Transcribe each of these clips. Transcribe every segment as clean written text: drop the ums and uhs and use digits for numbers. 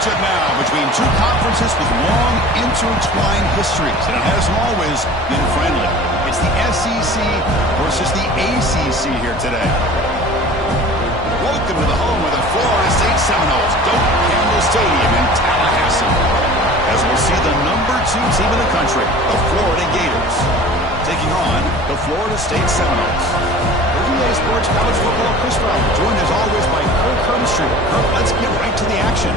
matchup now between two conferences with long intertwined histories, and it hasn't always been friendly. It's the SEC versus the ACC here today. Welcome to the home of the Florida State Seminoles, Doak Campbell Stadium in Tallahassee, as we'll see the #2 team in the country, the Florida Gators, taking on the Florida State Seminoles. USDA Sports College Football, Chris Fowler, joined as always by Kirk Hermstreet. Kirk, let's get right to the action.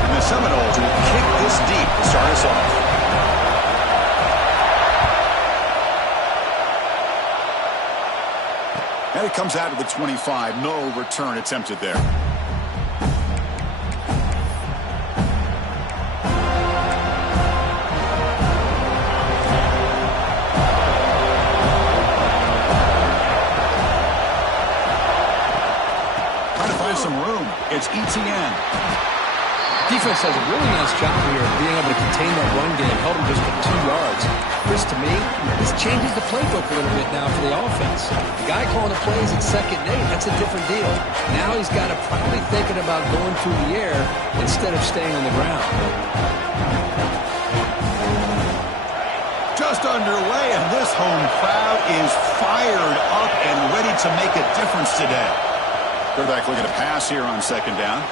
And the Seminoles will kick this deep to start us off. And it comes out of the 25. No return attempted there. Trying to find some room. It's ETN. Defense does a really nice job here of being able to contain that run game. Held him just for 2 yards. Chris, to me, this changes the playbook a little bit now for the offense. The guy calling the plays at 2nd and 8, that's a different deal. Now he's got to probably thinking about going through the air instead of staying on the ground. Just underway, and this home crowd is fired up and ready to make a difference today. Quarterback looking to pass here on 2nd down.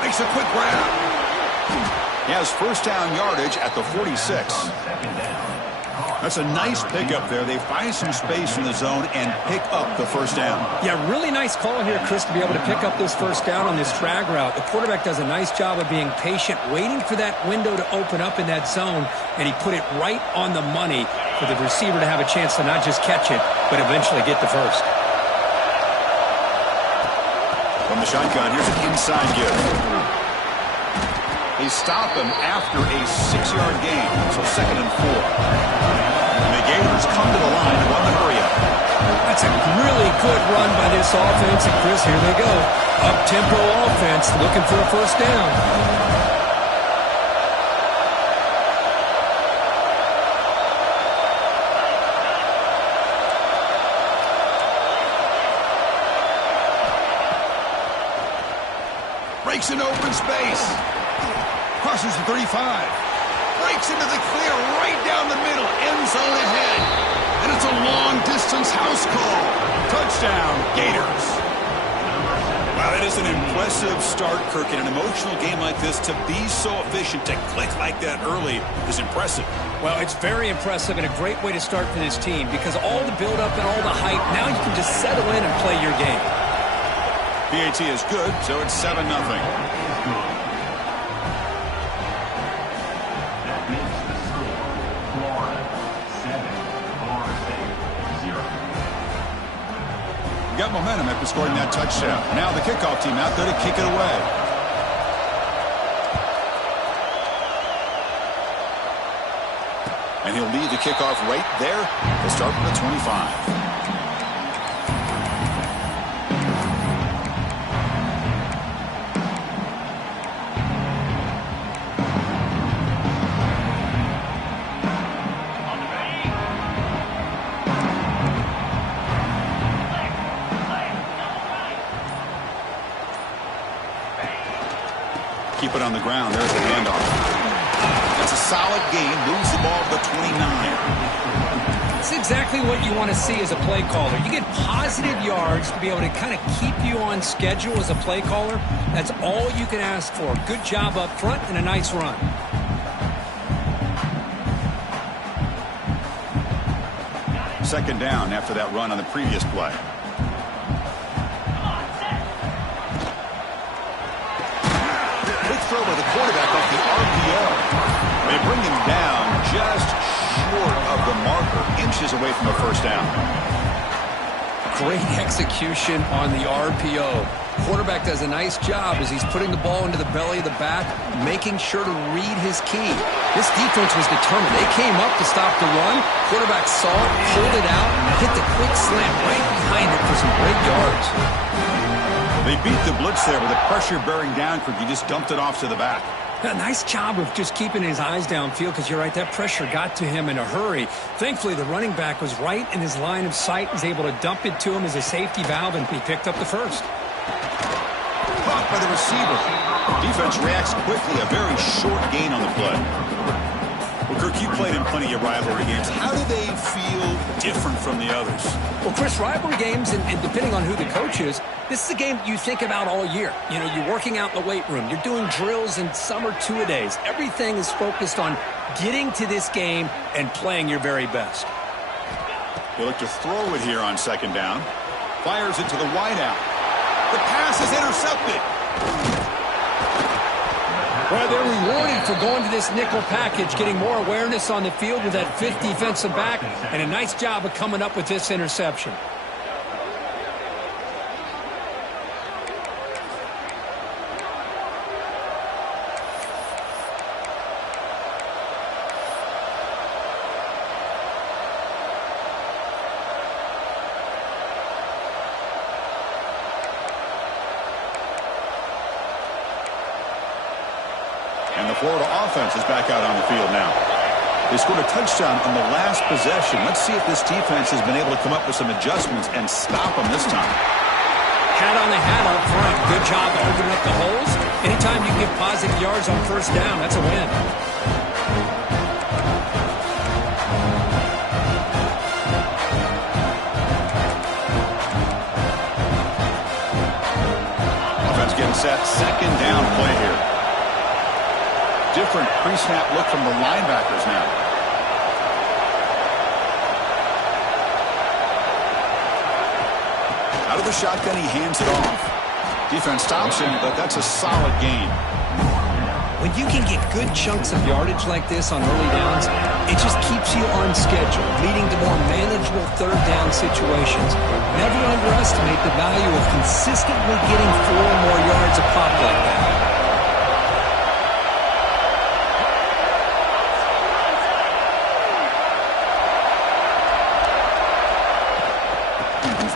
Makes a quick grab. He has first down yardage at the 46. That's a nice pickup there. They find some space in the zone and pick up the first down. Yeah, really nice call here, Chris, to be able to pick up this first down on this drag route. The quarterback does a nice job of being patient, waiting for that window to open up in that zone, and he put it right on the money for the receiver to have a chance to not just catch it, but eventually get the first. From the shotgun, here's an inside give. They stop him after a 6-yard gain, so 2nd and 4. And the Gators come to the line and run the hurry up. That's a really good run by this offense, and Chris, here they go. Up-tempo offense looking for a first down. Breaks into open space. Crosses the 35. Breaks into the clear right down the middle. End zone ahead. And it's a long-distance house call. Touchdown, Gators. Wow, that is an impressive start, Kirk. In an emotional game like this, to be so efficient, to click like that early is impressive. Well, it's very impressive and a great way to start for this team because all the build-up and all the hype, now you can just settle in and play your game. PAT is good, so it's 7-0. Got momentum after scoring that touchdown. Now the kickoff team out there to kick it away. And he'll lead the kickoff right there to start from the 25. Keep it on the ground. There's the handoff. That's a solid gain. Moves the ball to the 29. That's exactly what you want to see as a play caller. You get positive yards to be able to kind of keep you on schedule as a play caller. That's all you can ask for. Good job up front and a nice run. Second down after that run on the previous play. Throw by the quarterback off the RPO. They bring him down just short of the marker, inches away from the first down. Great execution on the RPO. Quarterback does a nice job as he's putting the ball into the belly of the back, making sure to read his key. This defense was determined. They came up to stop the run. Quarterback saw it, pulled it out, and hit the quick slant right behind it for some great yards. They beat the blitz there with the pressure bearing down. He just dumped it off to the back. A nice job of just keeping his eyes downfield, because you're right, that pressure got to him in a hurry. Thankfully, the running back was right in his line of sight, was able to dump it to him as a safety valve, and he picked up the first. Caught by the receiver. Defense reacts quickly, a very short gain on the play. Well, Kirk, you played in plenty of rivalry games. How do they feel different from the others? Well, Chris, rivalry games, and depending on who the coach is, this is a game you think about all year. You know, you're working out in the weight room. You're doing drills and some or two-a-days. Everything is focused on getting to this game and playing your very best. They look to throw it here on second down. Fires it to the wideout. The pass is intercepted. Well, they're rewarded for going to this nickel package, getting more awareness on the field with that fifth defensive back, and a nice job of coming up with this interception. And the Florida offense is back out on the field now. They scored a touchdown on the last possession. Let's see if this defense has been able to come up with some adjustments and stop them this time. Hat on the hat up front. Good job opening up the holes. Anytime you get positive yards on first down, that's a win. Offense getting set. Second down play here. Different pre-snap look from the linebackers now. Out of the shotgun, he hands it off. Defense stops him, but that's a solid gain. When you can get good chunks of yardage like this on early downs, it just keeps you on schedule, leading to more manageable third down situations. Never underestimate the value of consistently getting 4 or more yards a pop like that.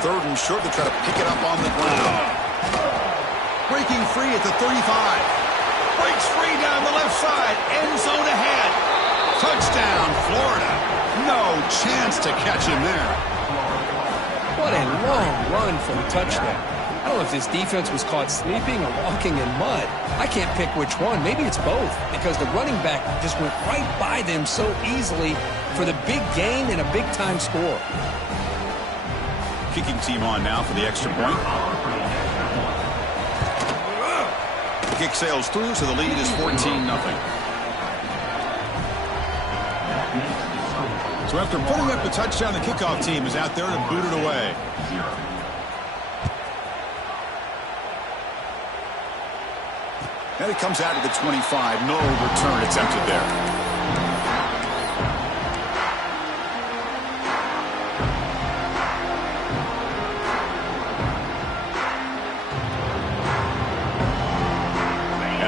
Third and short to try to pick it up on the ground. Breaking free at the 35. Breaks free down the left side. End zone ahead. Touchdown, Florida. No chance to catch him there. What a long run for the touchdown. I don't know if this defense was caught sleeping or walking in mud. I can't pick which one. Maybe it's both, because the running back just went right by them so easily for the big gain and a big-time score. Kicking team on now for the extra point. The kick sails through, so the lead is 14-0. So after putting up the touchdown, the kickoff team is out there to boot it away. And it comes out to the 25. No return attempted there.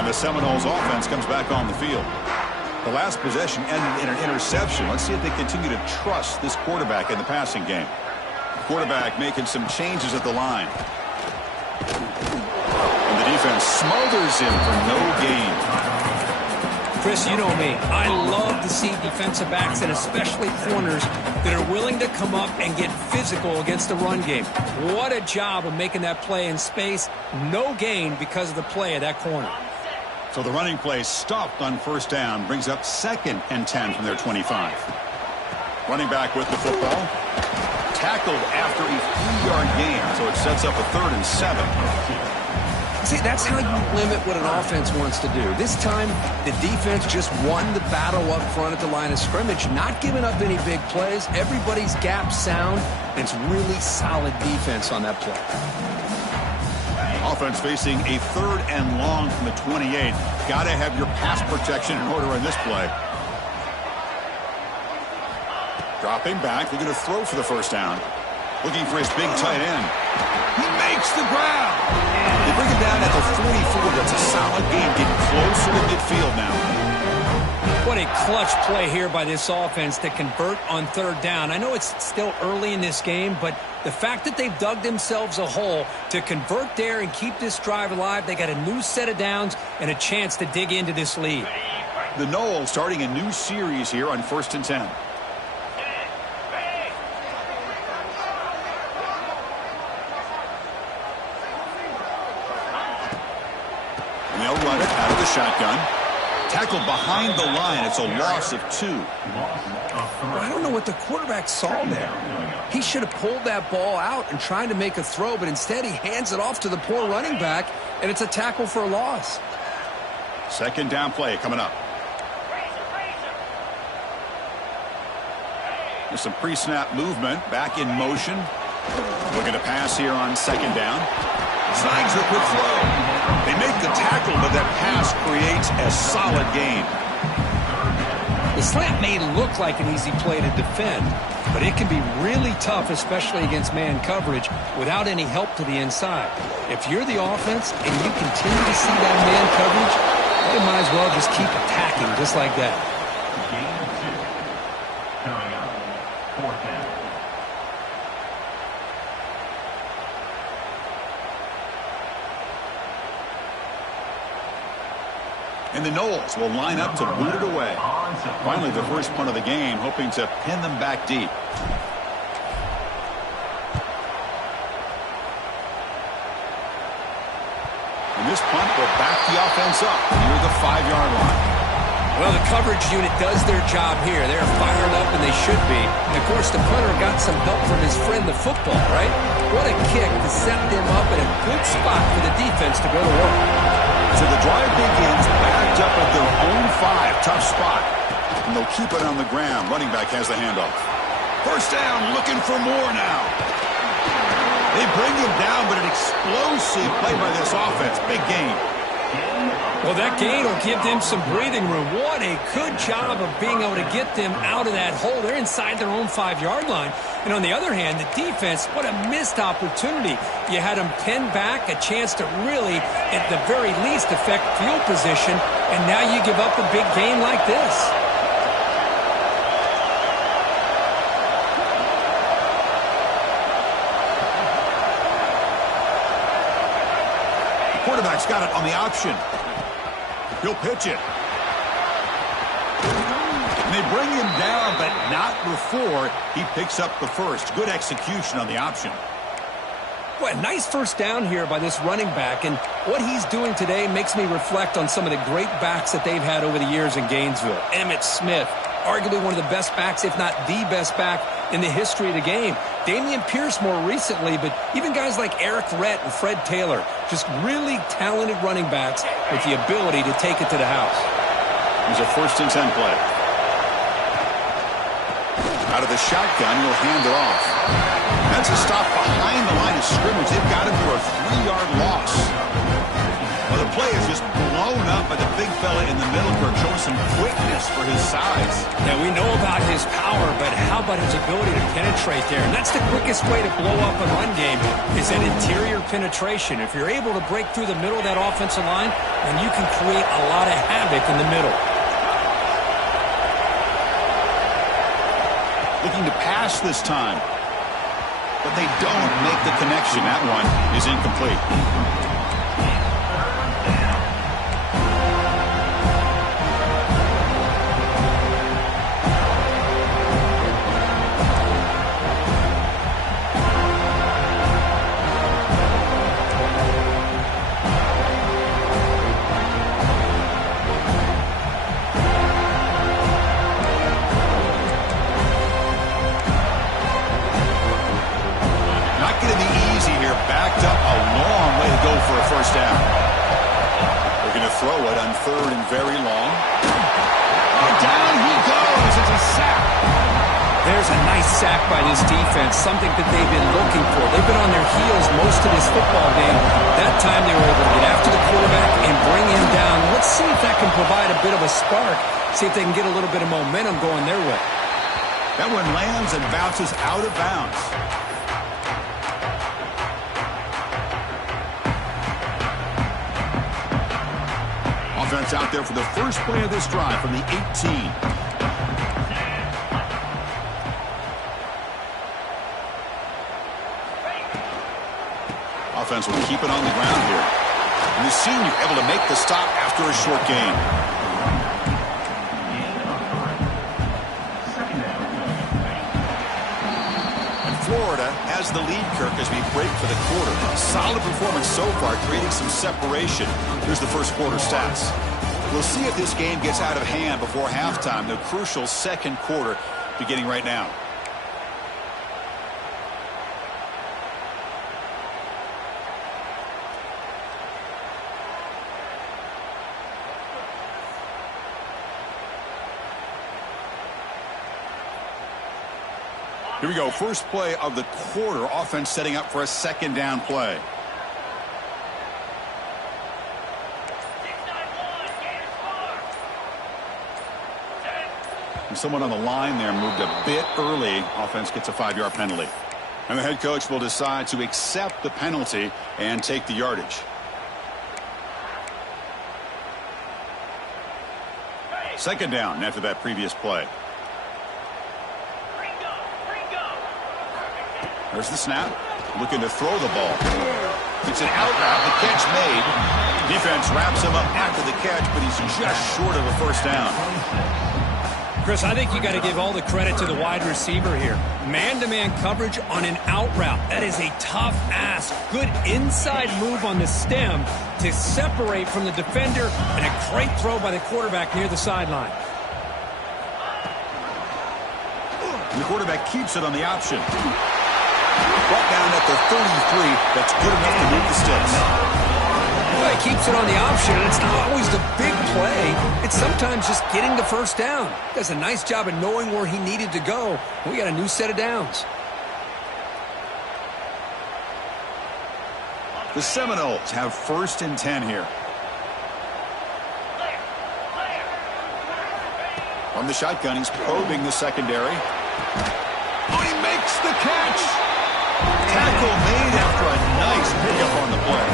The Seminoles offense comes back on the field. The last possession ended in an interception. Let's see if they continue to trust this quarterback in the passing game. Quarterback making some changes at the line. And the defense smothers him for no gain. Chris, you know me. I love to see defensive backs, and especially corners, that are willing to come up and get physical against the run game. What a job of making that play in space. No gain because of the play of that corner. So the running play stopped on first down, brings up 2nd and 10 from their 25. Running back with the football. Tackled after a 3-yard gain, so it sets up a 3rd and 7. See, that's how you limit what an offense wants to do. This time, the defense just won the battle up front at the line of scrimmage, not giving up any big plays. Everybody's gap sound, and it's really solid defense on that play. Offense facing a 3rd and long from the 28. Got to have your pass protection in order in this play. Dropping back. They're going to throw for the first down. Looking for his big tight end. He makes the grab. They bring him down at the 44. That's a solid game, getting closer to midfield now. What a clutch play here by this offense to convert on third down. I know it's still early in this game, but the fact that they've dug themselves a hole to convert there and keep this drive alive, they got a new set of downs and a chance to dig into this lead. The Noles starting a new series here on 1st and 10. And they'll run it out of the shotgun. Tackled behind the line. It's a loss of 2. I don't know what the quarterback saw there. He should have pulled that ball out and tried to make a throw, but instead he hands it off to the poor running back, and it's a tackle for a loss. 2nd down play coming up. There's some pre-snap movement. Back in motion. Looking to pass here on 2nd down. Snags a quick throw. They make the tackle, but that pass creates a solid gain. The slant may look like an easy play to defend, but it can be really tough, especially against man coverage, without any help to the inside. If you're the offense and you continue to see that man coverage, you might as well just keep attacking just like that. And the Noles will line up to boot it away. Finally, the first punt of the game, hoping to pin them back deep. And this punt will back the offense up near the 5-yard line. Well, the coverage unit does their job here. They're fired up, and they should be. And, of course, the punter got some help from his friend, the football, right? What a kick to set them up in a good spot for the defense to go to work. So the drive begins backed up at their own 5. Tough spot. And they'll keep it on the ground. Running back has the handoff. First down, looking for more now. They bring him down, but an explosive play by this offense. Big gain. Well, that gain will give them some breathing room. What a good job of being able to get them out of that hole. They're inside their own 5-yard line. And on the other hand, the defense, what a missed opportunity. You had them pinned back, a chance to really, at the very least, affect field position. And now you give up a big gain like this. The quarterback's got it on the option. He'll pitch it. And they bring him down, but not before he picks up the first. Good execution on the option. Well, nice first down here by this running back, and what he's doing today makes me reflect on some of the great backs that they've had over the years in Gainesville. Emmitt Smith, arguably one of the best backs, if not the best back in the history of the game. Damian Pierce more recently, but even guys like Eric Rhett and Fred Taylor, just really talented running backs with the ability to take it to the house. Here's a 1st and 10 play. Out of the shotgun, he'll hand it off. That's a stop behind the line of scrimmage. They've got him for a 3-yard loss. Well, the play is just blown up by the big fella in the middle, showing some quickness for his size. Yeah, we know about his power, but how about his ability to penetrate there? And that's the quickest way to blow up a run game, is that interior penetration. If you're able to break through the middle of that offensive line, then you can create a lot of havoc in the middle. Looking to pass this time. But they don't make the connection. That one is incomplete. Backed up a long way to go for a first down. They're going to throw it on 3rd and very long. And down he goes. It's a sack. There's a nice sack by this defense, something that they've been looking for. They've been on their heels most of this football game. That time they were able to get after the quarterback and bring him down. Let's see if that can provide a bit of a spark. See if they can get a little bit of momentum going their way. That one lands and bounces out of bounds. Offense out there for the first play of this drive from the 18. Offense will keep it on the ground here. And the senior able to make the stop after a short gain. And Florida has the lead, Kirk, as we break for the quarter. Solid performance so far, creating some separation. Here's the first quarter stats. We'll see if this game gets out of hand before halftime. The crucial second quarter beginning right now. Here we go. First play of the quarter. Offense setting up for a second down play. And someone on the line there moved a bit early. Offense gets a 5-yard penalty. And the head coach will decide to accept the penalty and take the yardage. Second down after that previous play. There's the snap. Looking to throw the ball. It's an out route. The catch made. Defense wraps him up after the catch, but he's just short of a first down. Chris, I think you got to give all the credit to the wide receiver here. Man-to-man coverage on an out route. That is a tough ask. Good inside move on the stem to separate from the defender, and a great throw by the quarterback near the sideline. And the quarterback keeps it on the option. Brought down at the 33. That's good enough to move the sticks. Well, he keeps it on the option, and it's not always the big play. It's sometimes just getting the first down. Does a nice job of knowing where he needed to go. We got a new set of downs. The Seminoles have 1st and 10 here. From the shotgun, he's probing the secondary. Oh, he makes the catch! Tackle made after a nice pickup on the play.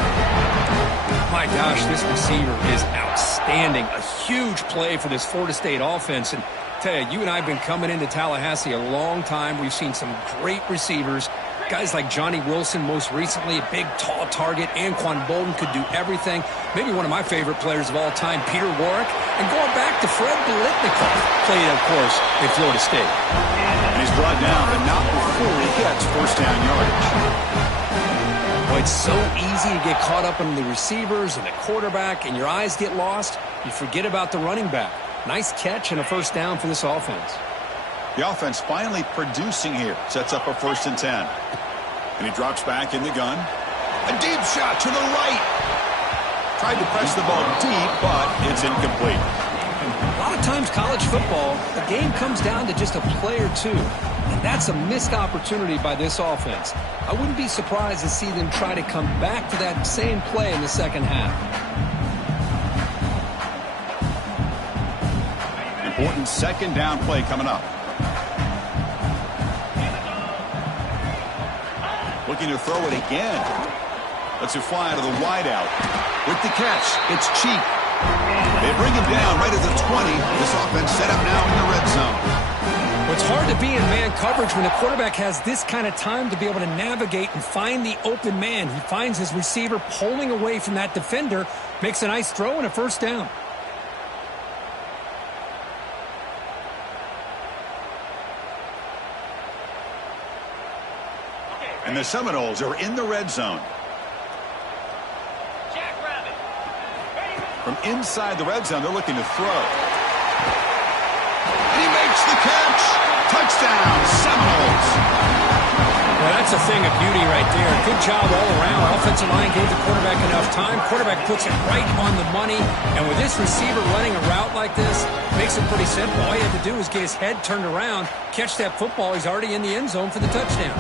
My gosh, this receiver is outstanding. A huge play for this Florida State offense. And tell you and I have been coming into Tallahassee a long time. We've seen some great receivers. Guys like Johnny Wilson, most recently, a big, tall target. Anquan Bolden could do everything. Maybe one of my favorite players of all time, Peter Warrick. And going back to Fred Biletnikoff, played, of course, in Florida State. And he's brought down, but not before he gets first down yardage. Well, it's so easy to get caught up in the receivers and the quarterback, and your eyes get lost. You forget about the running back. Nice catch and a first down for this offense. The offense finally producing here. Sets up a 1st and 10. And he drops back in the gun. A deep shot to the right. Tried to press the ball deep, but it's incomplete. A lot of times college football, the game comes down to just a play or two. And that's a missed opportunity by this offense. I wouldn't be surprised to see them try to come back to that same play in the second half. Important second down play coming up. Looking to throw it again. Lets it fly to the wideout. With the catch, it's Cheek. They bring him down right at the 20. This offense set up now in the red zone. Well, it's hard to be in man coverage when the quarterback has this kind of time to be able to navigate and find the open man. He finds his receiver pulling away from that defender, makes a nice throw and a first down. And the Seminoles are in the red zone. From inside the red zone, they're looking to throw. And he makes the catch. Touchdown, Seminoles. Well, that's a thing of beauty right there. Good job all around. Offensive line gave the quarterback enough time. Quarterback puts it right on the money. And with this receiver running a route like this, makes it pretty simple. All you have to do is get his head turned around, catch that football. He's already in the end zone for the touchdown.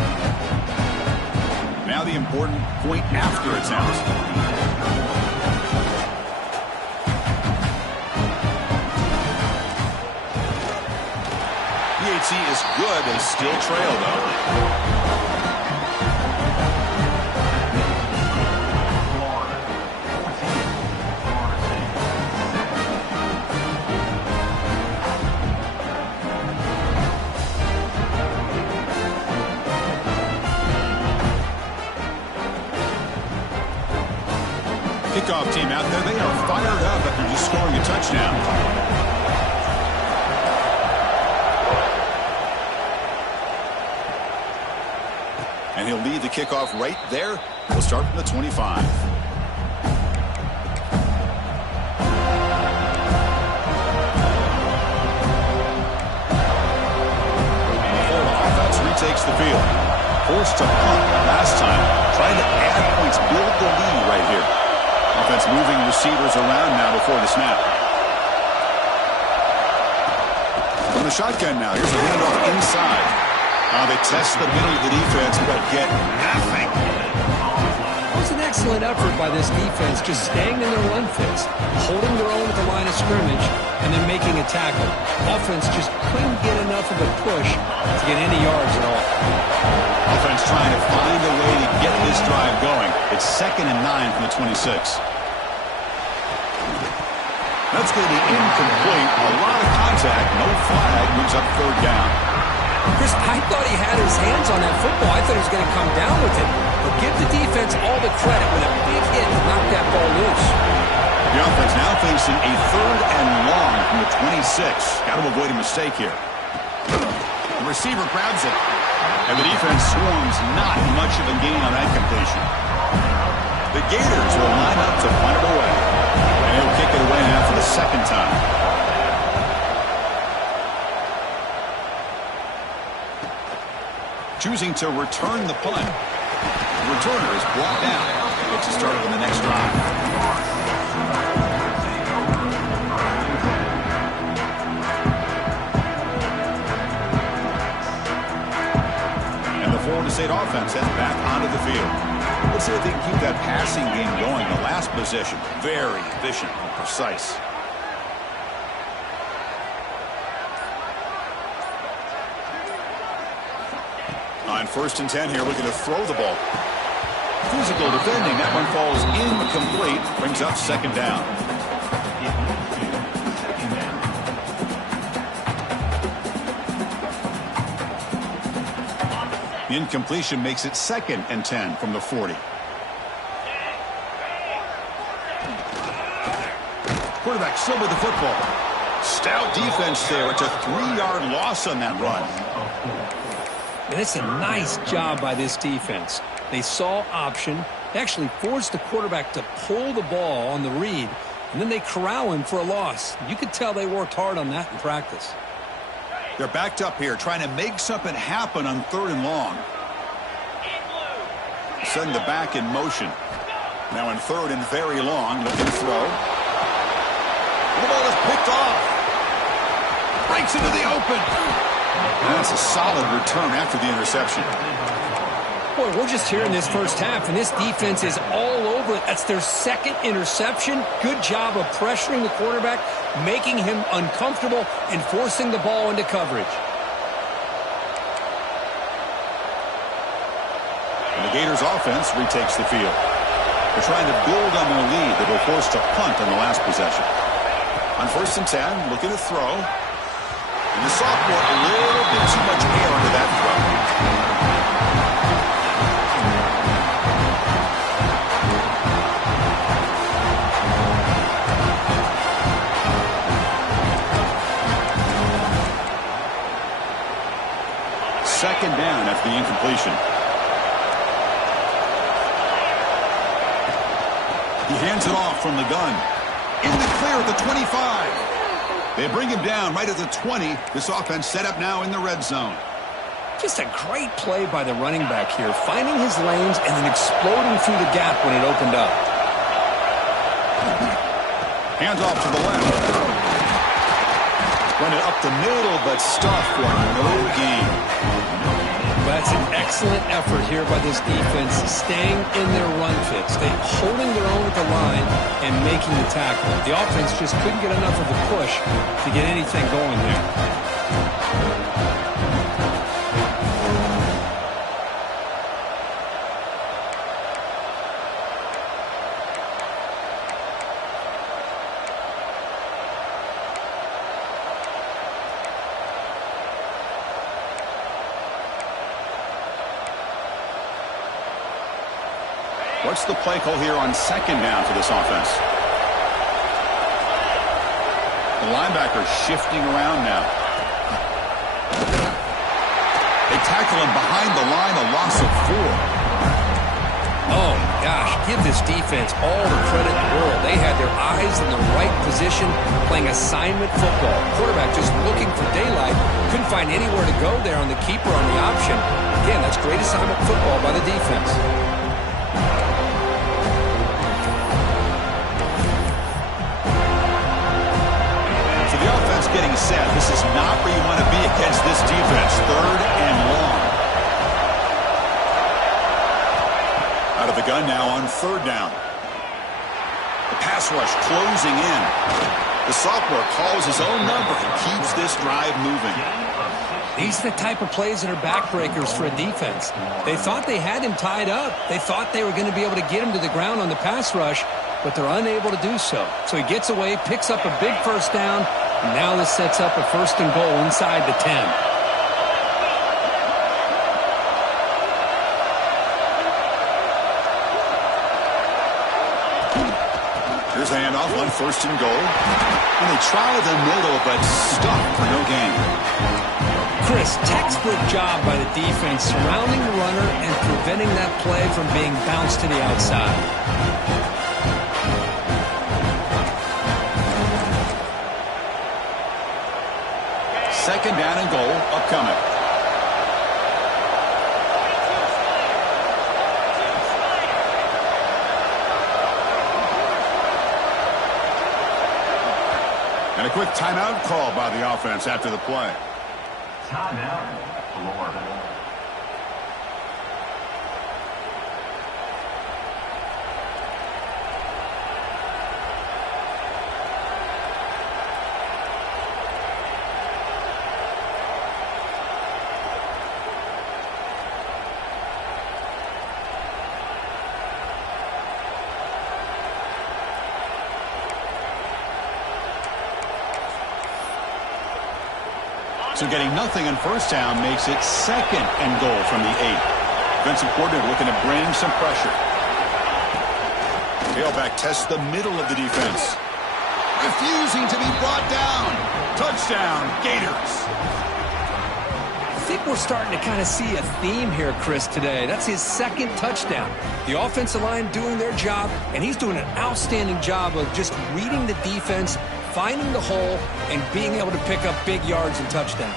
Now the important point after it sounds. PHC is good. They still trail, though. kickoff team out there, they are fired up after just scoring a touchdown. And he'll lead the kickoff right there. We'll start from the 25. Takes the field. Forced to punt last time. Trying to add points, build the lead right here. Offense moving receivers around now before the snap. From the shotgun now. Here's a handoff inside. They test the middle of the defense, but get nothing. It was an excellent effort by this defense, just staying in their run fits, holding their own at the line of scrimmage, and then making a tackle. Offense just couldn't get enough of a push to get any yards at all. Offense trying to find a way to get this drive going. It's 2nd and 9 from the 26. That's going to be incomplete. A lot of contact. No flag. Moves up 3rd down. Chris, I thought he had his hands on that football. I thought he was going to come down with it. But give the defense all the credit with a big hit to knock that ball loose. The offense now facing a 3rd and long from the 26. Got to avoid a mistake here. The receiver grabs it. And the defense swarms. Not much of a gain on that completion. The Gators will line up to punt it away. And he'll kick it away now for the 2nd time. Choosing to return the punt. The returner is brought down. It's a start on the next drive. And the Florida State offense heads back onto the field. Let's see if they can keep that passing game going. The last possession, very efficient and precise. On 1st and 10 here, looking to throw the ball. Physical defending. That one falls incomplete. Brings up 2nd down. Incompletion makes it 2nd and 10 from the 40. Quarterback still with the football. Stout defense there. It's a 3-yard loss on that run. And it's a nice job by this defense. They saw option. They actually forced the quarterback to pull the ball on the read, and then they corral him for a loss. You could tell they worked hard on that in practice. They're backed up here, trying to make something happen on 3rd and long. Send the back in motion. Now in 3rd and very long, looking to throw. The ball is picked off. Breaks into the open. That's a solid return after the interception. Boy, we're just here in this first half, and this defense is all over it. That's their 2nd interception. Good job of pressuring the quarterback, making him uncomfortable, and forcing the ball into coverage. And the Gators offense retakes the field. They're trying to build on their lead. They were forced to punt on the last possession. On 1st and 10, looking to throw. And the sophomore, a little bit too much air into that throw. Second down after the incompletion. He hands it off from the gun. In the clear at the 25. They bring him down right at the 20. This offense set up now in the red zone. Just a great play by the running back here, finding his lanes and then exploding through the gap when it opened up. Hands off to the left. Run it up the middle, but stuffed for no gain. That's an excellent effort here by this defense, staying in their run fits. They holding their own at the line and making the tackle. The offense just couldn't get enough of a push to get anything going there. What's the play call here on second down for this offense? The linebacker shifting around now. They tackle him behind the line, a loss of 4. Oh, gosh, give this defense all the credit in the world. They had their eyes in the right position, playing assignment football. Quarterback just looking for daylight. Couldn't find anywhere to go there on the keeper on the option. Again, that's great assignment football by the defense. So the offense getting set. This is not where you want to be against this defense. 3rd and long. Out of the gun now on 3rd down. The pass rush closing in. The sophomore calls his own number and keeps this drive moving. These are the type of plays that are backbreakers for a defense. They thought they had him tied up. They thought they were going to be able to get him to the ground on the pass rush, but they're unable to do so. So he gets away, picks up a big first down, and now this sets up a 1st and goal inside the 10. Here's a handoff on 1st and goal. And they try the middle, but stop for no gain. Chris, textbook job by the defense surrounding the runner and preventing that play from being bounced to the outside. Second down and goal upcoming. And a quick timeout call by the offense after the play. Timeout, Florida. So getting nothing on 1st down makes it 2nd and goal from the 8. Defensive coordinator looking to bring some pressure. Tailback tests the middle of the defense. Refusing to be brought down. Touchdown, Gators. I think we're starting to kind of see a theme here, Chris, today. That's his 2nd touchdown. The offensive line doing their job, and he's doing an outstanding job of just reading the defense, finding the hole, and being able to pick up big yards and touchdowns.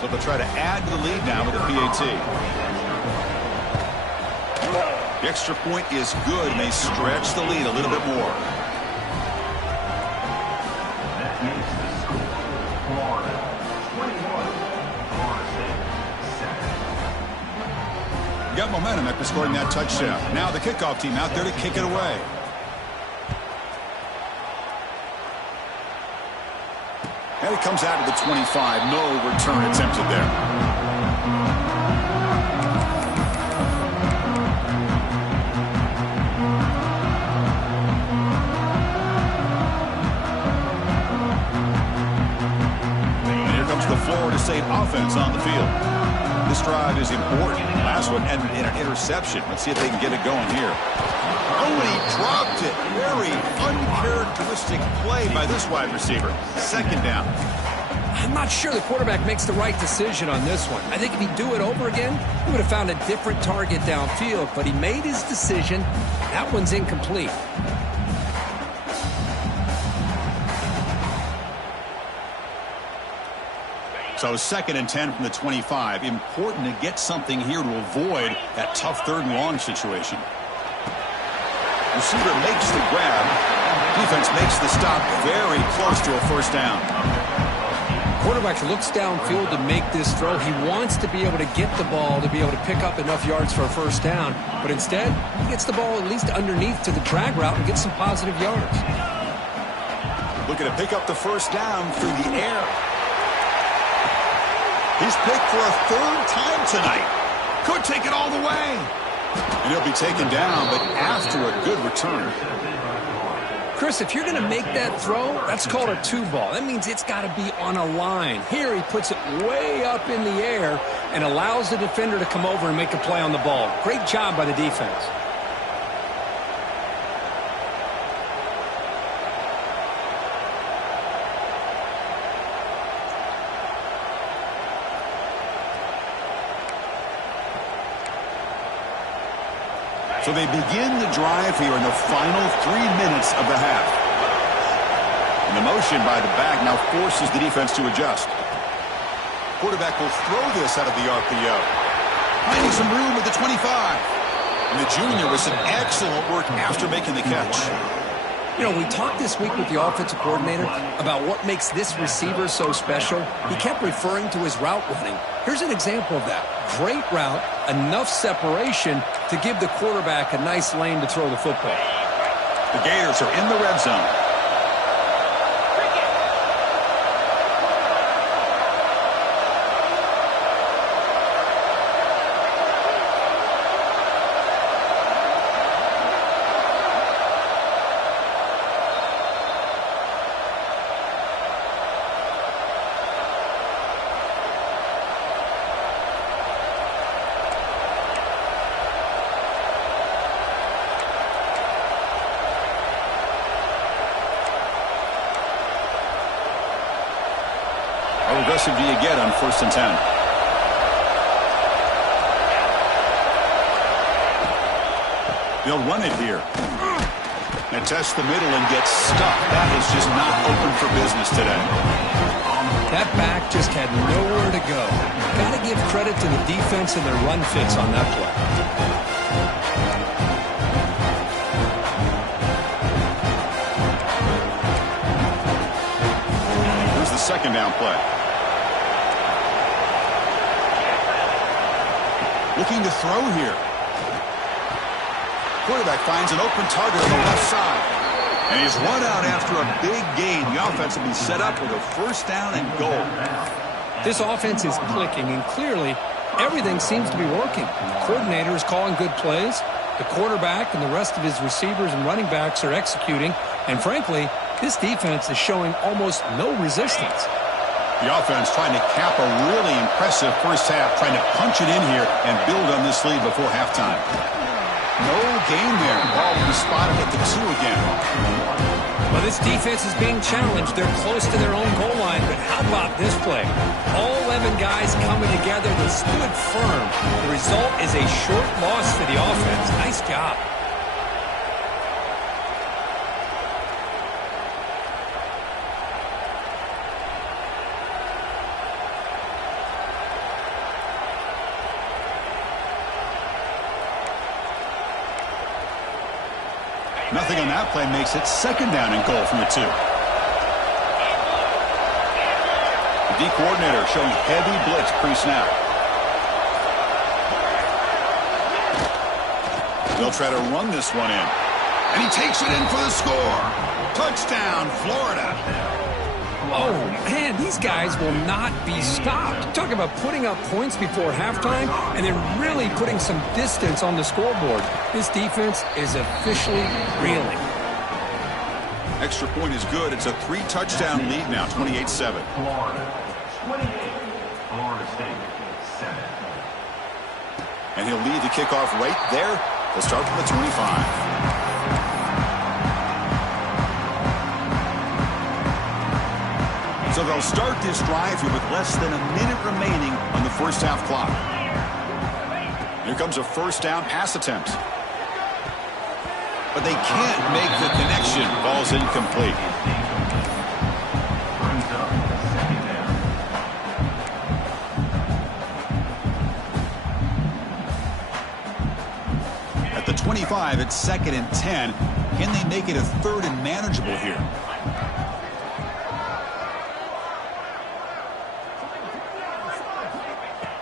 So they'll try to add to the lead now with a PAT. The extra point is good, and they stretch the lead a little bit more. That makes the score Florida 21, Florida State 7. Got momentum after scoring that touchdown. Now the kickoff team out there to kick it away. And it comes out to the 25. No return attempted there. And here comes the Florida State offense on the field. This drive is important. Last one ended in an interception. Let's see if they can get it going here. Oh, and he dropped it. Very uncharacteristic play by this wide receiver. 2nd down. I'm not sure the quarterback makes the right decision on this one. I think if he'd do it over again, he would have found a different target downfield, but he made his decision. That one's incomplete. So 2nd and 10 from the 25. Important to get something here to avoid that tough 3rd and long situation. Receiver makes the grab. Defense makes the stop very close to a 1st down. Quarterback looks downfield to make this throw. He wants to be able to get the ball to be able to pick up enough yards for a 1st down. But instead, he gets the ball at least underneath to the drag route and gets some positive yards. Looking to pick up the 1st down through the air. He's picked for a 3rd time tonight. Could take it all the way. And he'll be taken down, but after a good return. Chris, if you're going to make that throw, that's called a 2-ball. That means it's got to be on a line. Here he puts it way up in the air and allows the defender to come over and make a play on the ball. Great job by the defense. So they begin the drive here in the final 3 minutes of the half. And the motion by the back now forces the defense to adjust. Quarterback will throw this out of the RPO. Finding some room at the 25. And the junior with some excellent work after making the catch. You know, we talked this week with the offensive coordinator about what makes this receiver so special. He kept referring to his route running. Here's an example of that. Great route, enough separation to give the quarterback a nice lane to throw the football. The Gators are in the red zone. How aggressive do you get on 1st and 10? They'll run it here. And test the middle and get stuck. That is just not open for business today. That back just had nowhere to go. Got to give credit to the defense and their run fits on that play. Here's the 2nd down play. Looking to throw here. Quarterback finds an open target on the left side. And he's run out after a big gain. The offense will be set up with a 1st down and goal. This offense is clicking, and clearly everything seems to be working. The coordinator is calling good plays. The quarterback and the rest of his receivers and running backs are executing. And frankly, this defense is showing almost no resistance. The offense trying to cap a really impressive 1st half, trying to punch it in here and build on this lead before halftime. No gain there. Ball will be spotted at the 2 again. Well, this defense is being challenged. They're close to their own goal line, but how about this play? All 11 guys coming together. They stood firm. The result is a short loss for the offense. Nice job. Nothing on that play makes it 2nd down and goal from the 2. The D coordinator showing heavy blitz pre-snap. They'll try to run this one in. And he takes it in for the score. Touchdown, Florida. Oh, man, these guys will not be stopped. Talk about putting up points before halftime and then really putting some distance on the scoreboard. This defense is officially reeling. Extra point is good. It's a 3-touchdown lead now, 28-7. Florida 28, Florida State 7. And he'll lead the kickoff right there. They'll start from the 25. So they'll start this drive here with less than a minute remaining on the 1st half clock. Here comes a 1st down pass attempt. But they can't make the connection. Ball's incomplete. Brings up 2nd down. At the 25, it's 2nd and 10. Can they make it a 3rd and manageable here?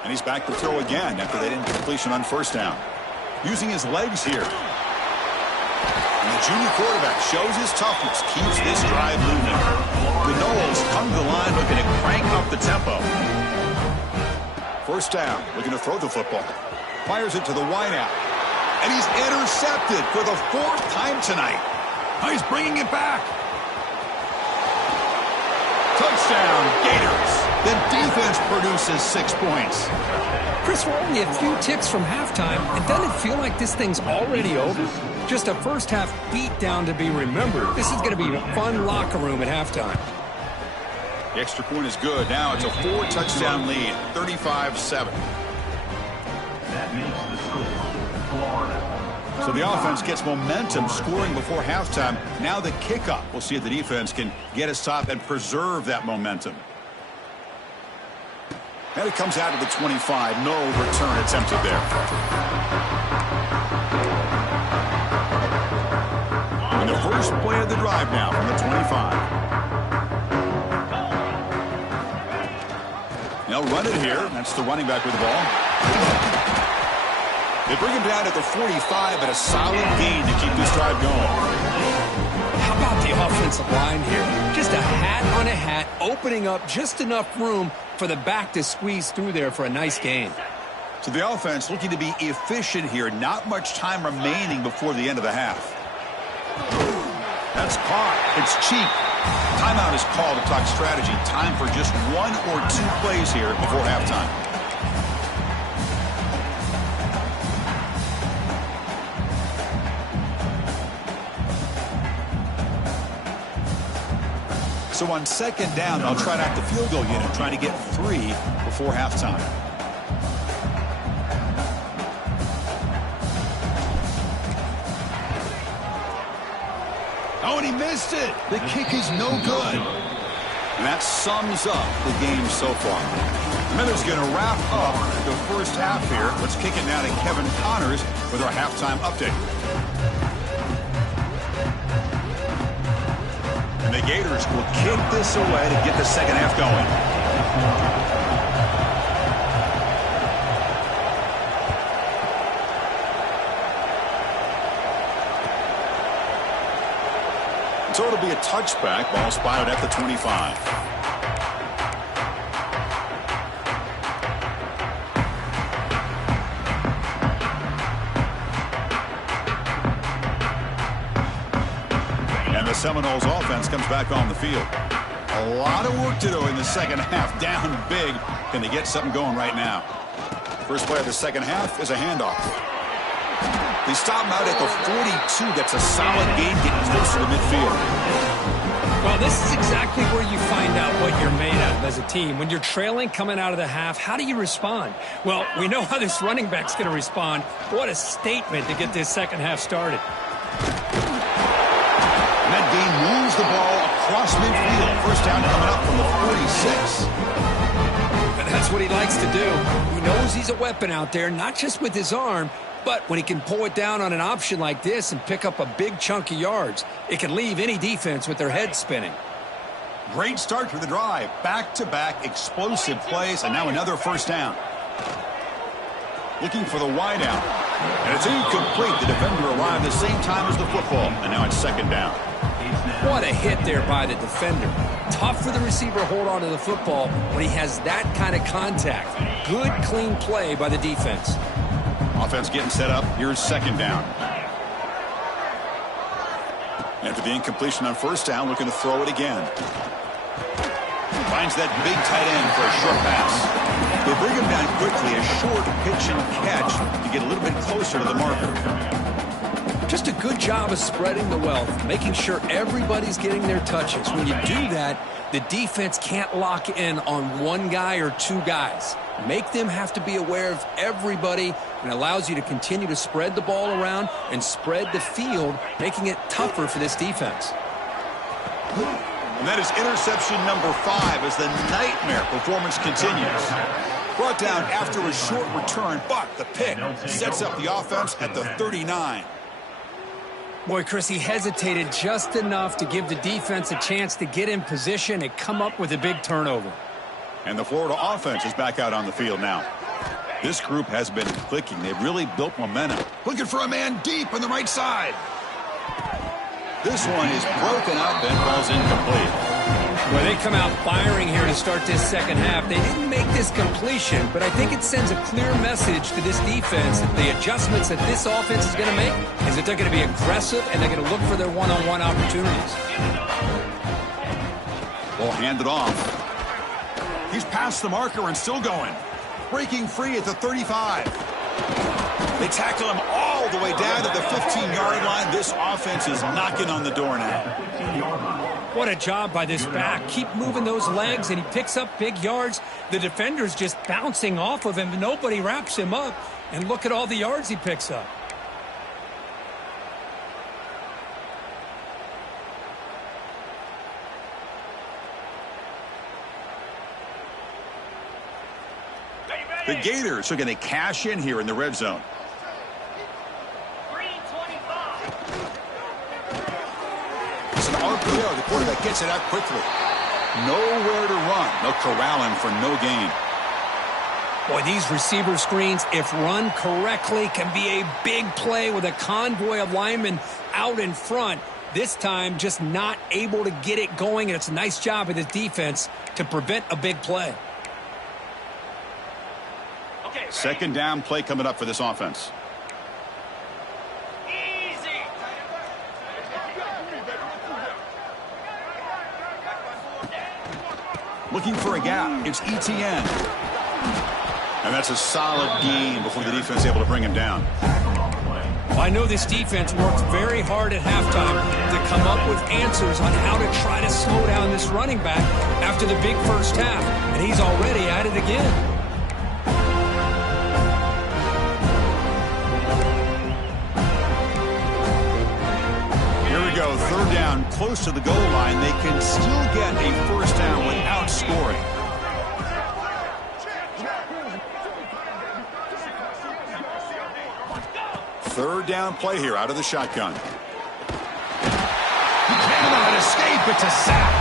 And he's back to throw again after they didn't get completion on 1st down. Using his legs here. And the junior quarterback shows his toughness, keeps this drive moving. The Noles come to the line looking to crank up the tempo. 1st down, looking to throw the football. Fires it to the wideout. And he's intercepted for the 4th time tonight. Oh, he's bringing it back. Touchdown, Gators. The defense produces 6 points. Chris, we're only a few ticks from halftime, and doesn't it feel like this thing's already over? Just a 1st half beatdown to be remembered. This is going to be a fun locker room at halftime. The extra point is good. Now it's a 4-touchdown lead, 35-7. That makes the score Florida So the offense gets momentum scoring before halftime. Now the kickoff. We'll see if the defense can get a stop and preserve that momentum. And it comes out to the 25. No return attempted there. And the first play of the drive now from the 25. They'll run it here. That's the running back with the ball. They bring him down at the 45, but a solid gain to keep this drive going. How about the offensive line here? Just a hat on a hat, opening up just enough room for the back to squeeze through there for a nice gain. So the offense looking to be efficient here. Not much time remaining before the end of the half. That's caught. It's cheap. Timeout is called to talk strategy. Time for just 1 or 2 plays here before halftime. So on second down, I'll try out the field goal unit, trying to get 3 before halftime. Oh, and he missed it. The kick is no good. And that sums up the game so far. Miller's going to wrap up the first half here. Let's kick it now to Kevin Connors with our halftime update. And the Gators will kick this away to get the second half going. So it'll be a touchback. Ball spotted at the 25. And the Seminoles offense comes back on the field. A lot of work to do in the second half. Down big. Can they get something going right now? First play of the second half is a handoff. They stop him out at the 42. That's a solid gain, getting closer to midfield. Well, this is exactly where you find out what you're made of as a team. When you're trailing coming out of the half, how do you respond? Well, we know how this running back's going to respond. What a statement to get this second half started. And that gain moves the ball across midfield. First down coming up from the 46. And that's what he likes to do. He knows he's a weapon out there, not just with his arm, but when he can pull it down on an option like this and pick up a big chunk of yards, it can leave any defense with their head spinning. Great start to the drive. Back-to-back explosive plays, and now another first down. Looking for the wide out. And it's incomplete. The defender arrived the same time as the football, and now it's second down. What a hit there by the defender. Tough for the receiver to hold on to the football when he has that kind of contact. Good, clean play by the defense. Offense getting set up. Here's second down. After the incompletion on first down, looking to throw it again. Finds that big tight end for a short pass. They bring him down quickly. A short pitch and catch to get a little bit closer to the marker. Just a good job of spreading the wealth, making sure everybody's getting their touches. When you do that, the defense can't lock in on one guy or two guys. Make them have to be aware of everybody, and allows you to continue to spread the ball around and spread the field, making it tougher for this defense. And that is interception number 5 as the nightmare performance continues. Brought down after a short return, but the pick sets up the offense at the 39. Boy, Chris, he hesitated just enough to give the defense a chance to get in position and come up with a big turnover. And the Florida offense is back out on the field now. This group has been clicking. They've really built momentum. Looking for a man deep on the right side. This one is broken up and falls incomplete. Well, they come out firing here to start this second half. They didn't make this completion, but I think it sends a clear message to this defense that the adjustments that this offense is going to make is that they're going to be aggressive and they're going to look for their one-on-one opportunities. Ball handed off. He's past the marker and still going. Breaking free at the 35. They tackle him all the way down to the 15-yard line. This offense is knocking on the door now. What a job by this back. Keep moving those legs, and he picks up big yards. The defender's just bouncing off of him. Nobody wraps him up. And look at all the yards he picks up. The Gators are going to cash in here in the red zone. It's an RPO. The quarterback gets it out quickly. Nowhere to run. They'll corral him for no gain. Boy, these receiver screens, if run correctly, can be a big play with a convoy of linemen out in front. This time, just not able to get it going, and it's a nice job of the defense to prevent a big play. Second down play coming up for this offense. Easy. Looking for a gap. It's ETN. And that's a solid gain before the defense is able to bring him down. Well, I know this defense worked very hard at halftime to come up with answers on how to try to slow down this running back after the big first half. And he's already at it again. Go third down close to the goal line. They can still get a first down without scoring. Third down play here out of the shotgun. He cannot escape. It's a sack.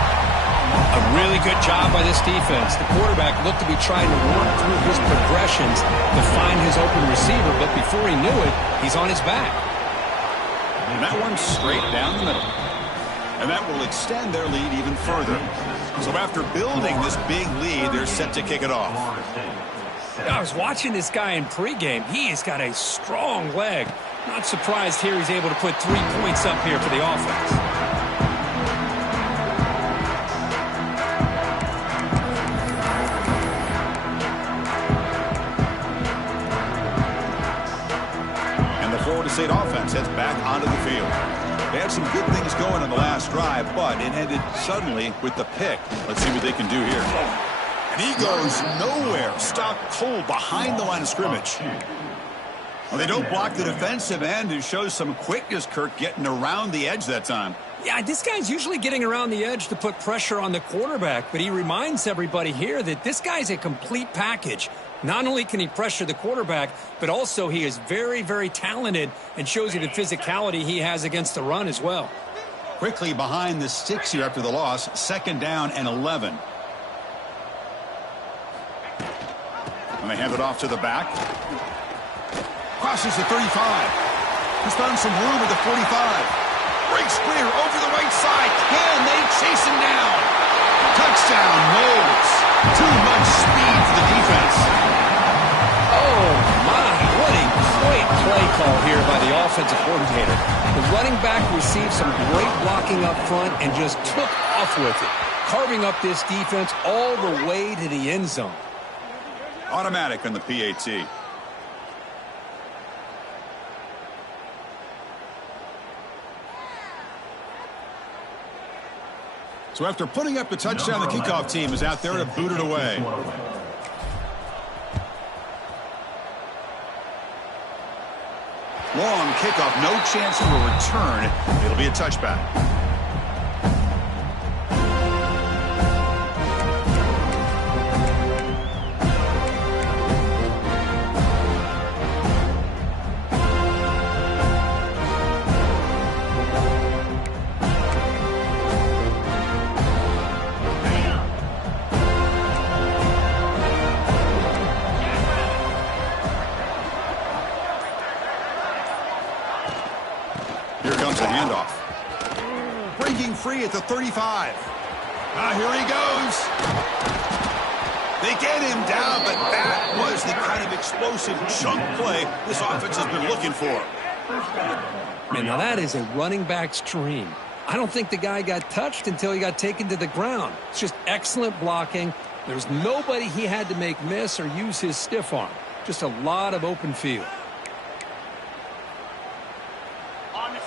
A really good job by this defense. The quarterback looked to be trying to work through his progressions to find his open receiver, but before he knew it, he's on his back. And that one's straight down the middle. And that will extend their lead even further. So after building this big lead, they're set to kick it off. I was watching this guy in pregame. He has got a strong leg. Not surprised here he's able to put 3 points up here for the offense. Florida State offense heads back onto the field. They had some good things going on the last drive, but it ended suddenly with the pick. Let's see what they can do here. And he goes nowhere. Stopped cold behind the line of scrimmage. Well, they don't block the defensive end and shows some quickness, Kirk, getting around the edge that time. Yeah, this guy's usually getting around the edge to put pressure on the quarterback, but he reminds everybody here that this guy's a complete package. Not only can he pressure the quarterback, but also he is very, very talented and shows you the physicality he has against the run as well. Quickly behind the sticks here after the loss. Second down and 11. And they hand it off to the back. Crosses the 35. He's found some room at the 45. Breaks clear over the right side. Can they chase him down? Touchdown, Knowles. Too much speed for the defense. Oh, my. What a great play call here by the offensive coordinator. The running back received some great blocking up front and just took off with it, carving up this defense all the way to the end zone. Automatic on the PAT. So after putting up the touchdown, the kickoff team is out there to boot it away. Long kickoff, no chance for a return. It'll be a touchback. Here comes a handoff. Breaking free at the 35. Here he goes. They get him down, but that was the kind of explosive chunk play this offense has been looking for. Man, now that is a running back's dream. I don't think the guy got touched until he got taken to the ground. It's just excellent blocking. There's nobody he had to make miss or use his stiff arm. Just a lot of open field.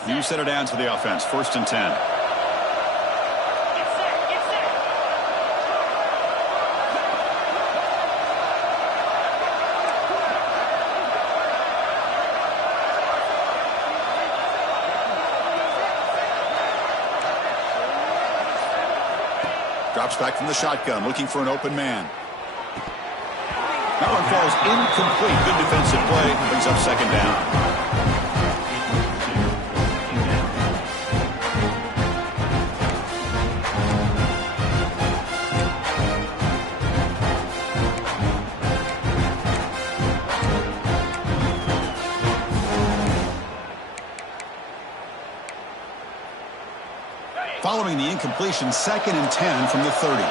You set it down to the offense. 1st and 10. Drops back from the shotgun, looking for an open man. That one falls incomplete. Good defensive play. Brings up second down. Following the incompletion, 2nd and 10 from the 30.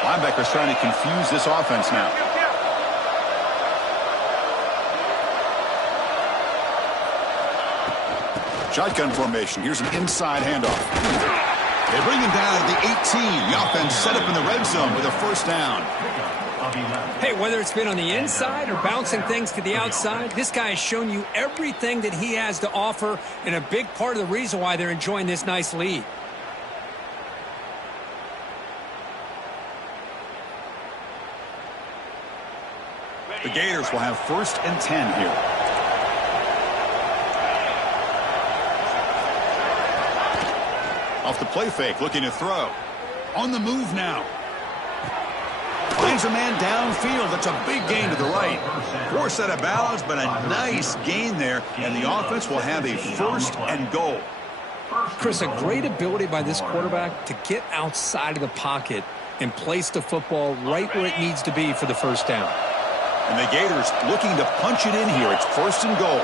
Linebackers trying to confuse this offense now. Shotgun formation. Here's an inside handoff. They bring him down at the 18. The offense set up in the red zone with a first down. Hey, whether it's been on the inside or bouncing things to the outside, this guy has shown you everything that he has to offer, and a big part of the reason why they're enjoying this nice lead. The Gators will have 1st and 10 here. Off the play fake, looking to throw. On the move now. Finds a man downfield. That's a big gain to the right. Poor set of balance, but a nice gain there. And the offense will have a 1st and goal. Chris, a great ability by this quarterback to get outside of the pocket and place the football right where it needs to be for the first down. And the Gators looking to punch it in here. It's 1st and goal.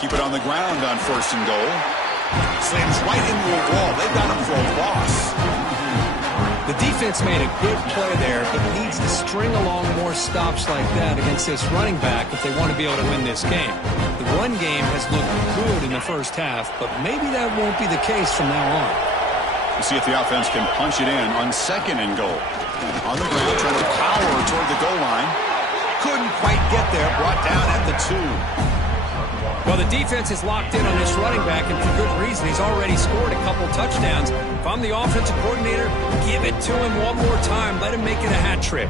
Keep it on the ground on 1st and goal. Slams right into a wall. They've got him for a loss. The defense made a good play there, but needs to string along more stops like that against this running back if they want to be able to win this game. The run game has looked good in the first half, but maybe that won't be the case from now on. We'll see if the offense can punch it in on 2nd and goal. On the ground, trying to power toward the goal line. Couldn't quite get there, brought down at the 2. Well, the defense is locked in on this running back, and for good reason. He's already scored a couple touchdowns. If I'm the offensive coordinator, give it to him one more time. Let him make it a hat trick.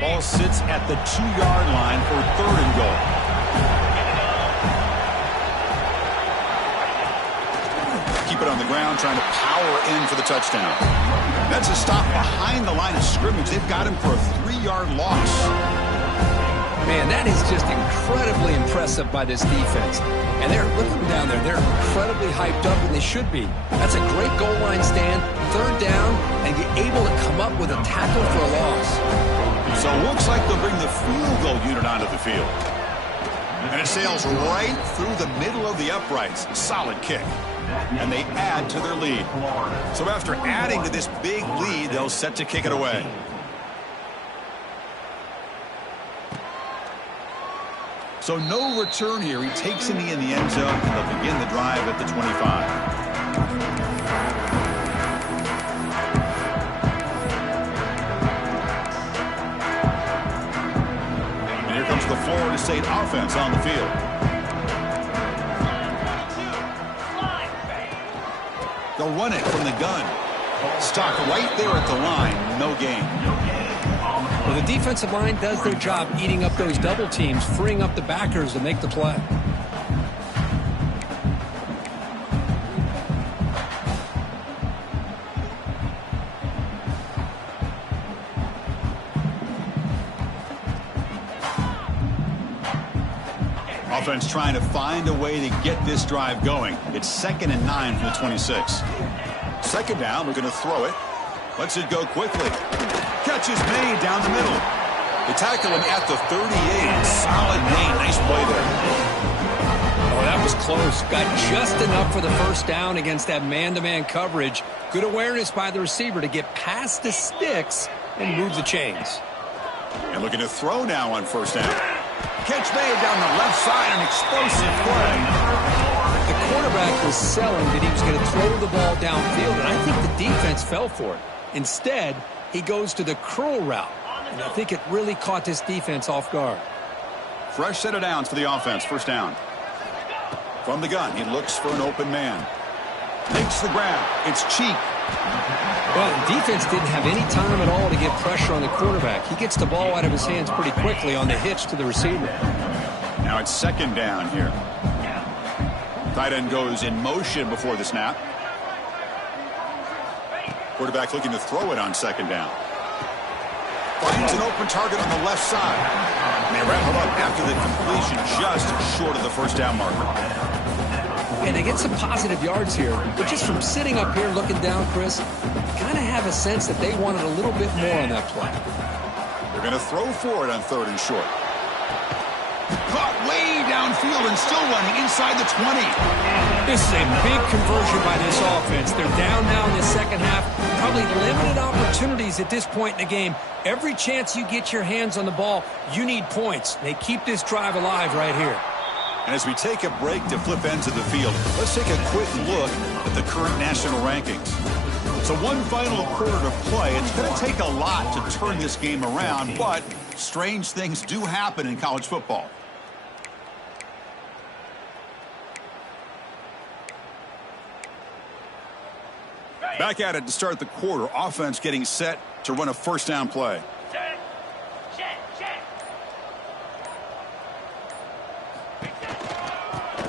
Ball sits at the 2-yard line for 3rd and goal. Keep it on the ground, trying to power in for the touchdown. That's a stop behind the line of scrimmage. They've got him for a 3-yard loss. Man, that is just incredibly impressive by this defense. And look at them down there. They're incredibly hyped up, and they should be. That's a great goal line stand, 3rd down, and get able to come up with a tackle for a loss. So it looks like they'll bring the field goal unit onto the field. And it sails right through the middle of the uprights. Solid kick. And they add to their lead. So after adding to this big lead, they'll set to kick it away. So no return here. He takes it in the end zone. They'll begin the drive at the 25. Comes the Florida State offense on the field. They'll run it from the gun. Stock right there at the line. No gain. Well, the defensive line does their job eating up those double teams, freeing up the backers to make the play. Offense trying to find a way to get this drive going. It's 2nd and 9 from the 26. 2nd down, we're going to throw it. Lets it go quickly. Catch is made down the middle. They tackle him at the 38. Solid gain. Nice play there. Oh, that was close. Got just enough for the first down against that man-to-man coverage. Good awareness by the receiver to get past the sticks and move the chains. And looking to throw now on 1st down. Catch made down the left side, an explosive play. The quarterback was selling that he was going to throw the ball downfield, and I think the defense fell for it. Instead, he goes to the curl route, and I think it really caught this defense off guard. Fresh set of downs for the offense. 1st down. From the gun, he looks for an open man. Makes the grab. It's Cheek. Well, the defense didn't have any time at all to get pressure on the quarterback. He gets the ball out of his hands pretty quickly on the hitch to the receiver. Now it's second down here. Tight end goes in motion before the snap. Quarterback looking to throw it on second down. Finds an open target on the left side. And they wrap it up after the completion, just short of the first down marker. And they get some positive yards here, but just from sitting up here looking down, Chris, kind of have a sense that they wanted a little bit more on that play. They're going to throw for it on third and short. Caught way downfield and still running inside the 20. This is a big conversion by this offense. They're down now in the second half. Probably limited opportunities at this point in the game. Every chance you get your hands on the ball, you need points. They keep this drive alive right here. And as we take a break to flip ends of the field, let's take a quick look at the current national rankings. So one final quarter to play. It's going to take a lot to turn this game around, but strange things do happen in college football. Back at it to start the quarter. Offense getting set to run a first down play.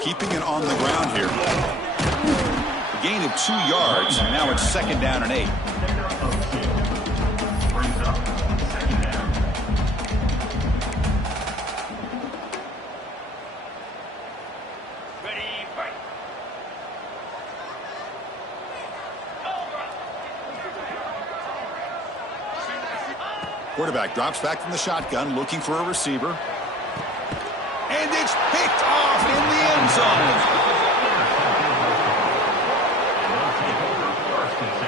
Keeping it on the ground here. A gain of 2 yards. Now it's second down and 8. Quarterback drops back from the shotgun, looking for a receiver. And it's picked off in the end zone.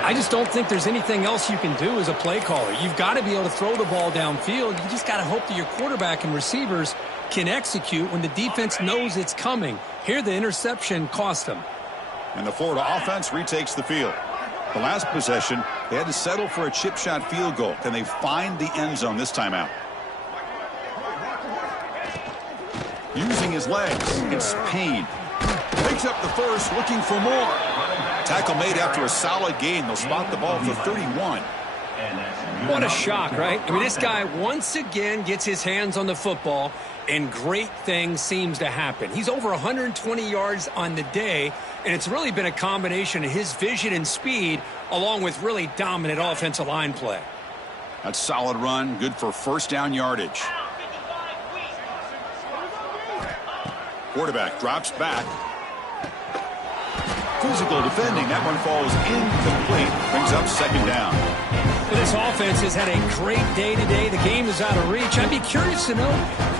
I just don't think there's anything else you can do as a play caller. You've got to be able to throw the ball downfield. You just got to hope that your quarterback and receivers can execute when the defense knows it's coming. Here, the interception cost them. And the Florida offense retakes the field. The last possession, they had to settle for a chip shot field goal. Can they find the end zone this time out? Using his legs, it's Payne. Picks up the first, looking for more. Tackle made after a solid gain. They'll spot the ball for 31. What a shock, right? I mean, this guy once again gets his hands on the football, and great things seems to happen. He's over 120 yards on the day, and it's really been a combination of his vision and speed along with really dominant offensive line play. That's solid run, good for first down yardage. Quarterback drops back. Physical defending. That one falls incomplete. Brings up second down. Well, this offense has had a great day today. The game is out of reach. I'd be curious to know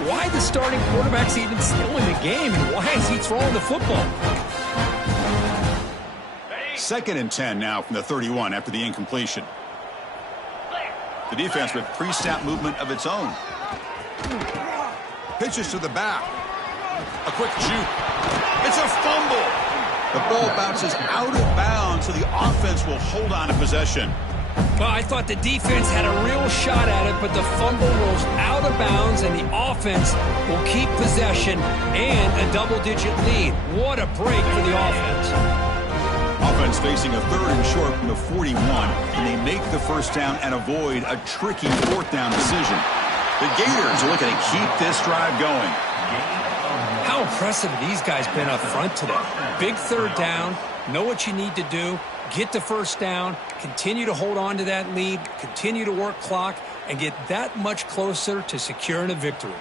why the starting quarterback's even still in the game and why is he throwing the football? Second and 10 now from the 31 after the incompletion. The defense with pre-snap movement of its own. Pitches to the back. A quick juke. It's a fumble. The ball bounces out of bounds, so the offense will hold on to possession. Well, I thought the defense had a real shot at it, but the fumble rolls out of bounds, and the offense will keep possession and a double-digit lead. What a break for the offense. Offense facing a third and short from the 41, and they make the first down and avoid a tricky fourth down decision. The Gators are looking to keep this drive going. How impressive have these guys been up front today? Big third down, know what you need to do, get the first down, continue to hold on to that lead, continue to work clock, and get that much closer to securing a victory.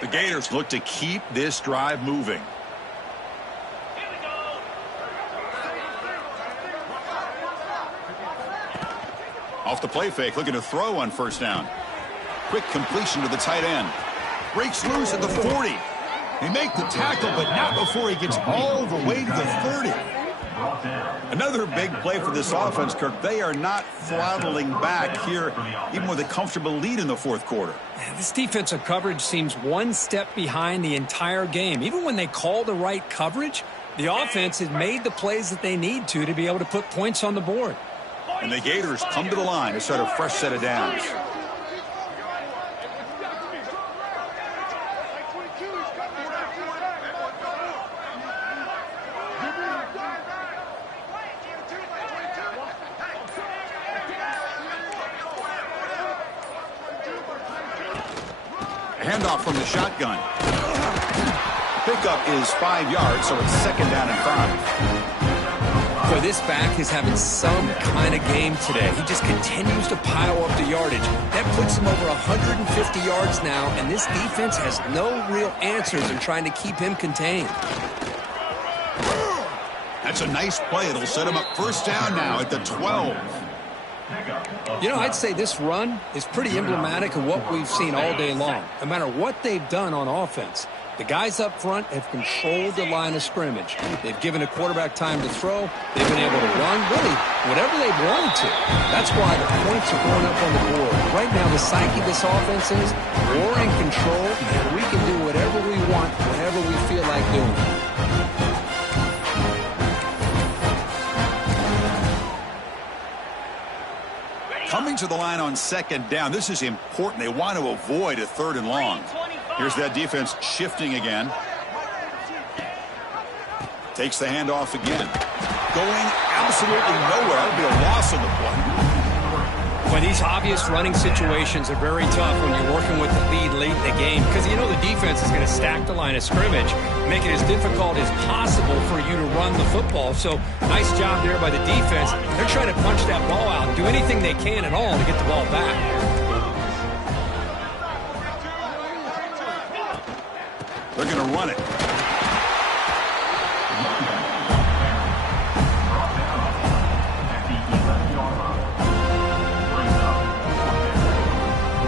The Gators look to keep this drive moving. Off the play fake, looking to throw on first down. Quick completion to the tight end. Breaks loose at the 40. They make the tackle, but not before he gets all the way to the 30. Another big play for this offense, Kirk. They are not throttling back here, even with a comfortable lead in the fourth quarter. This defensive coverage seems one step behind the entire game. Even when they call the right coverage, the offense has made the plays that they need to be able to put points on the board. And the Gators come to the line to start a fresh set of downs. Handoff from the shotgun. Pickup is 5 yards, so it's 2nd down and 5. Boy, this back is having some kind of game today. He just continues to pile up the yardage. That puts him over 150 yards now, and this defense has no real answers in trying to keep him contained. That's a nice play. It'll set him up 1st down now at the 12. You know, I'd say this run is pretty emblematic of what we've seen all day long. No matter what they've done on offense, the guys up front have controlled the line of scrimmage. They've given a quarterback time to throw. They've been able to run, really, whatever they've wanted to. That's why the points are going up on the board. Right now, the psyche of this offense is we're in control, and we can do whatever we want, whenever we feel like doing it. Coming to the line on 2nd down. This is important. They want to avoid a 3rd and long. Here's that defense shifting again. Takes the handoff again. Going absolutely nowhere. That'll be a loss on the play. Well, these obvious running situations are very tough when you're working with the lead late in the game because you know the defense is going to stack the line of scrimmage, make it as difficult as possible for you to run the football. So nice job there by the defense. They're trying to punch that ball out and do anything they can at all to get the ball back. They're going to run it.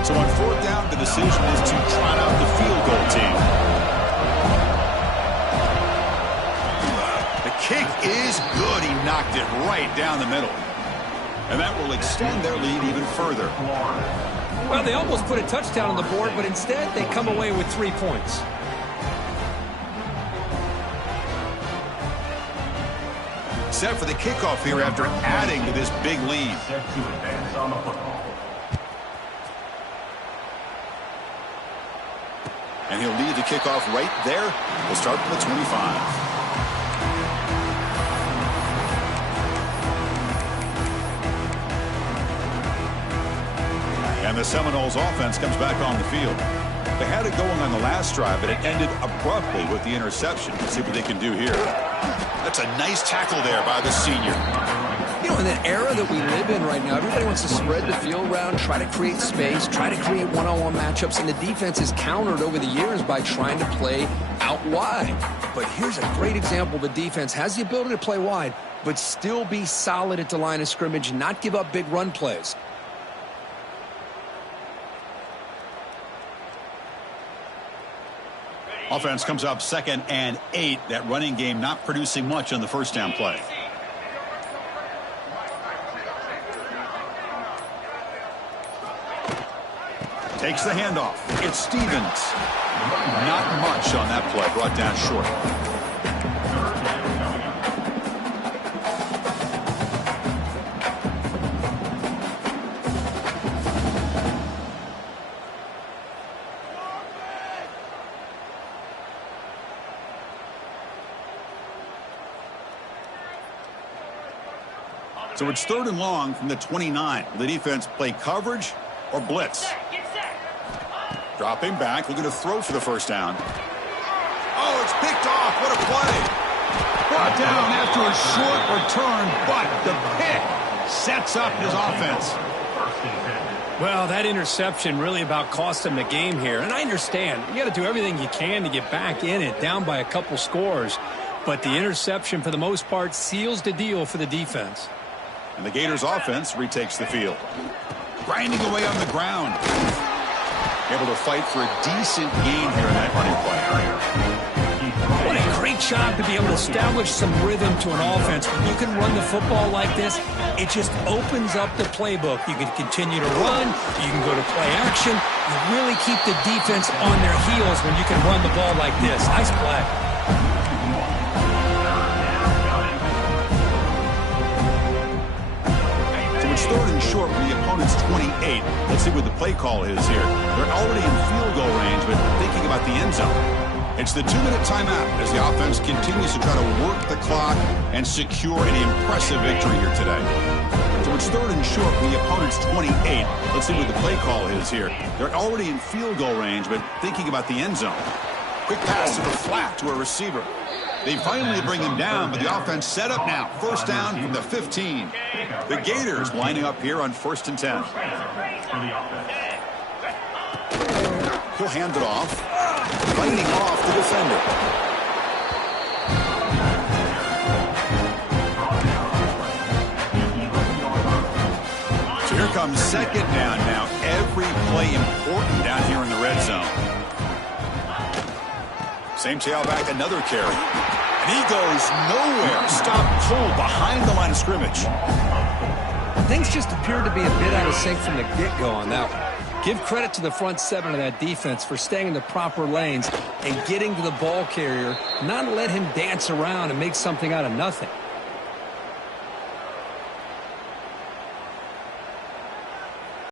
So on 4th down, the decision is to trot out the field goal team. The kick is good. He knocked it right down the middle. And that will extend their lead even further. Well, they almost put a touchdown on the board, but instead they come away with 3 points. Set for the kickoff here after adding to this big lead. Set to advance on the football. And he'll lead the kickoff right there. We'll start from the 25. And the Seminoles offense comes back on the field. They had it going on the last drive, but it ended abruptly with the interception. Let's see what they can do here. That's a nice tackle there by the senior. You know, in the era that we live in right now, everybody wants to spread the field around, try to create space, try to create one-on-one matchups, and the defense is countered over the years by trying to play out wide. But here's a great example. The defense has the ability to play wide, but still be solid at the line of scrimmage and not give up big run plays. Offense comes up 2nd and 8. That running game not producing much on the 1st down play. Takes the handoff. It's Stevens. Not much on that play. Brought down short. So it's 3rd and long from the 29. Will the defense play coverage or blitz? Dropping back, looking to throw for the 1st down. Oh, it's picked off. What a play. Brought down after a short return, but the pick sets up his offense. Well, that interception really about cost him the game here. And I understand. You got to do everything you can to get back in it, down by a couple scores. But the interception, for the most part, seals the deal for the defense. And the Gators offense retakes the field. Grinding away on the ground. Able to fight for a decent gain here in that running play. What a great job to be able to establish some rhythm to an offense. When you can run the football like this, it just opens up the playbook. You can continue to run. You can go to play action. You really keep the defense on their heels when you can run the ball like this. Nice play. It's 3rd and short from the opponent's 28. Let's see what the play call is here. They're already in field goal range, but thinking about the end zone. It's the 2-minute timeout as the offense continues to try to work the clock and secure an impressive victory here today. So it's 3rd and short from the opponent's 28. Let's see what the play call is here. They're already in field goal range, but thinking about the end zone. Quick pass to the flat to a receiver. They finally bring him down, but the offense set up now. 1st down from the 15. The Gators lining up here on 1st and 10. He'll hand it off. Fighting off the defender. So here comes 2nd down now. Every play important down here in the red zone. Same tailback, another carry. And he goes nowhere. Stopped cold behind the line of scrimmage. Things just appeared to be a bit out of sync from the get-go on that one. Give credit to the front 7 of that defense for staying in the proper lanes and getting to the ball carrier, not let him dance around and make something out of nothing.